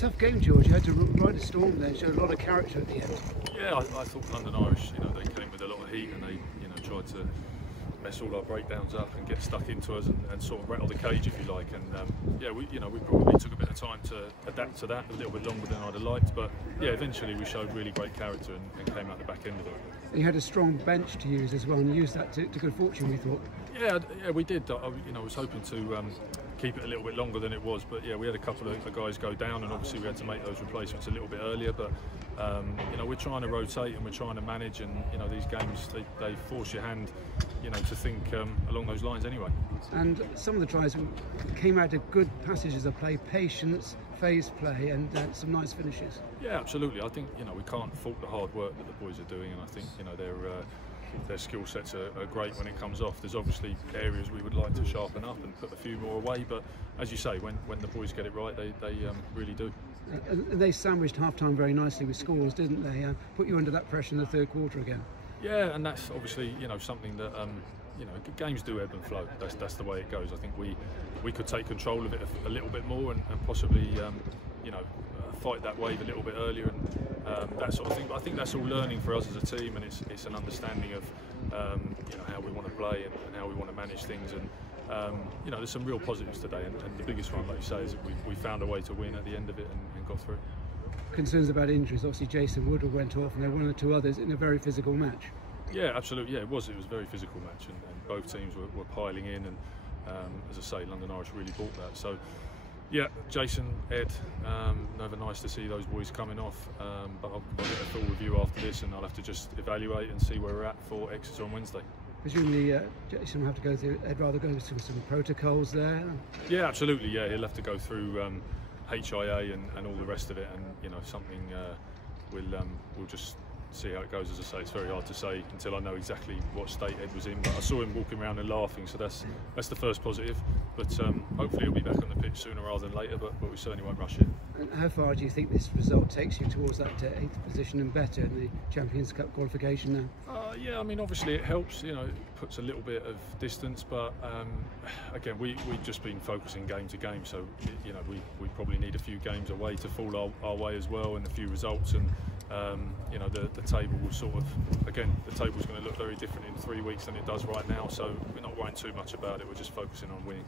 tough game, George. You had to ride a storm there and showed a lot of character at the end. Yeah, I thought London Irish, they came with a lot of heat and they, tried to mess all our breakdowns up and get stuck into us and sort of rattle the cage, if you like. And yeah, we probably took a bit of time to adapt to that, a little bit longer than I'd have liked. But yeah, eventually we showed really great character and came out the back end of it. You had a strong bench to use as well, and used that to good fortune, we thought. Yeah, we did. I was hoping to keep it a little bit longer than it was, but yeah, we had a couple of guys go down, and obviously we had to make those replacements a little bit earlier. But we're trying to rotate and we're trying to manage, and these games they force your hand, to think along those lines anyway. And some of the tries came out of good passages of play, patience, phase play, and some nice finishes. Yeah, absolutely. I think we can't fault the hard work that the boys are doing, and I think their skill sets are great when it comes off. There's obviously areas we would like to sharpen up and put a few more away, but as you say, when the boys get it right, they really do. And they sandwiched half-time very nicely with scores, didn't they? Put you under that pressure in the third quarter again. Yeah, and that's obviously something that games do ebb and flow. That's the way it goes. I think we could take control of it a little bit more and possibly fight that wave a little bit earlier and that sort of thing. But I think that's all learning for us as a team, and it's an understanding of how we want to play and how we want to manage things. And there's some real positives today, and the biggest one, like you say, is that we found a way to win at the end of it and got through. Concerns about injuries? Obviously, Jason Woodward went off, and there were one or two others in a very physical match. Yeah, absolutely. Yeah, it was a very physical match, and both teams were piling in, and as I say, London Irish really bought that. So. Yeah, Jason, Ed, never nice to see those boys coming off, but I'll get a full review after this, and I'll have to just evaluate and see where we're at for Exeter on Wednesday. Presumably Jason will have to go through, Ed rather go through some protocols there? Yeah, absolutely, yeah, he'll have to go through HIA and all the rest of it, and something we'll just see how it goes. As I say, it's very hard to say until I know exactly what state Ed was in, but I saw him walking around and laughing, so that's the first positive. But hopefully he'll be back on the pitch sooner rather than later, but we certainly won't rush it. And how far do you think this result takes you towards that 8th position and better in the Champions Cup qualification now? Yeah, I mean, obviously it helps, it puts a little bit of distance, but again, we've just been focusing game to game, so we probably need a few games away to fall our way as well, and a few results, and the table will sort of, again, the table's going to look very different in 3 weeks than it does right now, so we're not worrying too much about it, we're just focusing on winning.